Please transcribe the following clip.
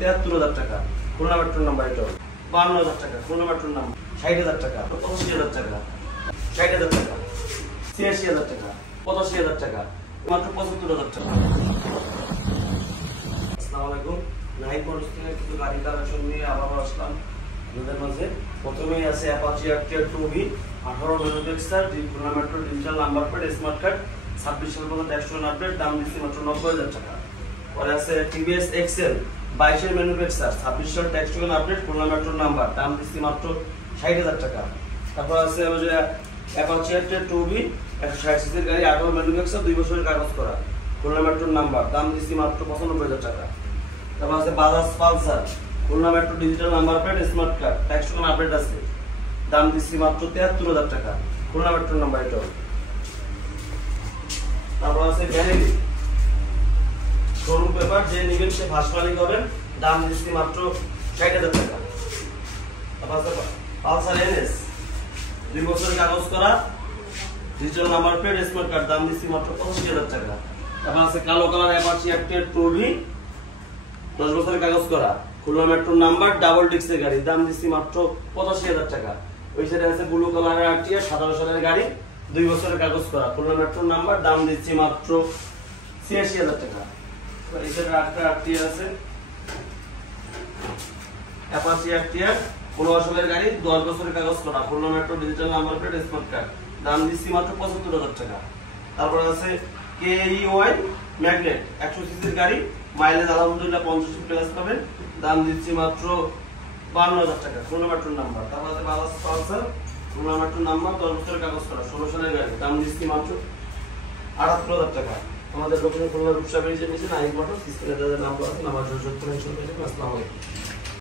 ৭৩,০০০ টাকা খুলনা মেট্রোর নাম্বার। এটা ৫২,০০০ টাকা খুলনা মেট্রোর নাম্বার। ৬০,০০০ টাকা ৮৫,০০০ টাকা ৬০,০০০ টাকা ৮৬,০০০ টাকা ৮৫,০০০ টাকা মাত্র ৭৫,০০০ টাকা। আসসালামু আলাইকুম। নাহিদ মোটরস থেকে কিছু গাড়ি কালেকশন নিয়ে আবারও আসলাম আপনাদের মাঝে। প্রথমেই আছে Apache RTR 2B 18 manufacture Khulna metro digital number plate smart card 26 সাল পর্যন্ত 100 আপডেট, দাম দিচ্ছি মাত্র ৯০,০০০ টাকা। পরে আছে টিভিএস এক্সেল 22 ম্যানুফ্যাকচার 26 সাল ট্যাক্স আপডেট খুলনা মেট্রোর নাম্বার, দাম দিচ্ছি মাত্র ৬০,০০০ টাকা। তারপর আছে যে অ্যাপাচি আরটিআর 2B 160 সিসির গাড়ি 18 ম্যানুফ্যাকচার 2 বছরের কাগজ করা খুলনা মেট্রোর নাম্বার, দাম দিচ্ছি মাত্র ৯৫,০০০ টাকা। তারপর আছে Bajaj Pulsar Khulna metro digital number plate smart card tax update আছে, দাম দিচ্ছি মাত্র ৭৩,০০০ টাকা খুলনা মেট্রোর নাম্বার। এটা তারপর আছে ভ্যানিটি শোরুম পেপার, যে নিবেন সে ফার্স্ট মালিক হবেন, দাম দিচ্ছি মাত্র ৬০,০০০ টাকা। তারপর আছে পালসার এনএস 2 বছরের কাগজ করা digital number plate smart card, দাম দিচ্ছি মাত্র ৮৫,০০০ টাকা। তারপর আছে কালো কালার অ্যাপাচি আরটিআর 2B 10 বছরের কাগজ করা খুলনা মেট্রোর নাম্বার ডাবল ডিস্কের গাড়ি, দাম দিচ্ছি মাত্র ৮৫,০০০ টাকা। ওই সাইডে আছে ব্লু কালারের আরটিআর 17 সালের গাড়ি 2 বছরের কাগজ করা খুলনা মেট্রোর নাম্বার, দাম দিচ্ছি মাত্র ৮৬,০০০ টাকা। এই সাইডে আরেকটা আরটিআর আছে অ্যাপাচি আরটিআর 15 সালের গাড়ি 10 বছরের কাগজ করা Khulna metro digital number plate smart card, দাম দিচ্ছি মাত্র ৭৫,০০০ টাকা। তারপর আছে কেইওয়াই ম্যাগনেট 100 সিসির গাড়ি, মাইলেজ আলহামদুলিল্লাহ 50 প্লাস পাবেন, দাম দিচ্ছি মাত্র ৫২,০০০ টাকা খুলনা মেট্রোর নাম্বার। তারপর আছে বাজাজ পালসার খুলনা মেট্রোর নাম্বার 10 বছরের কাগজ করা 16 সালের গাড়ি, দাম দিচ্ছি মাত্র ৭৮,০০০ টাকা। আমাদের দোকানে খুলনা রূপসা ব্রিজের নিচে নাহিদ মোটরস, স্ক্রিনে যাদের নাম্বার আছে নাম্বার যোগাযোগ করে। আসসালামু আলাইকুম।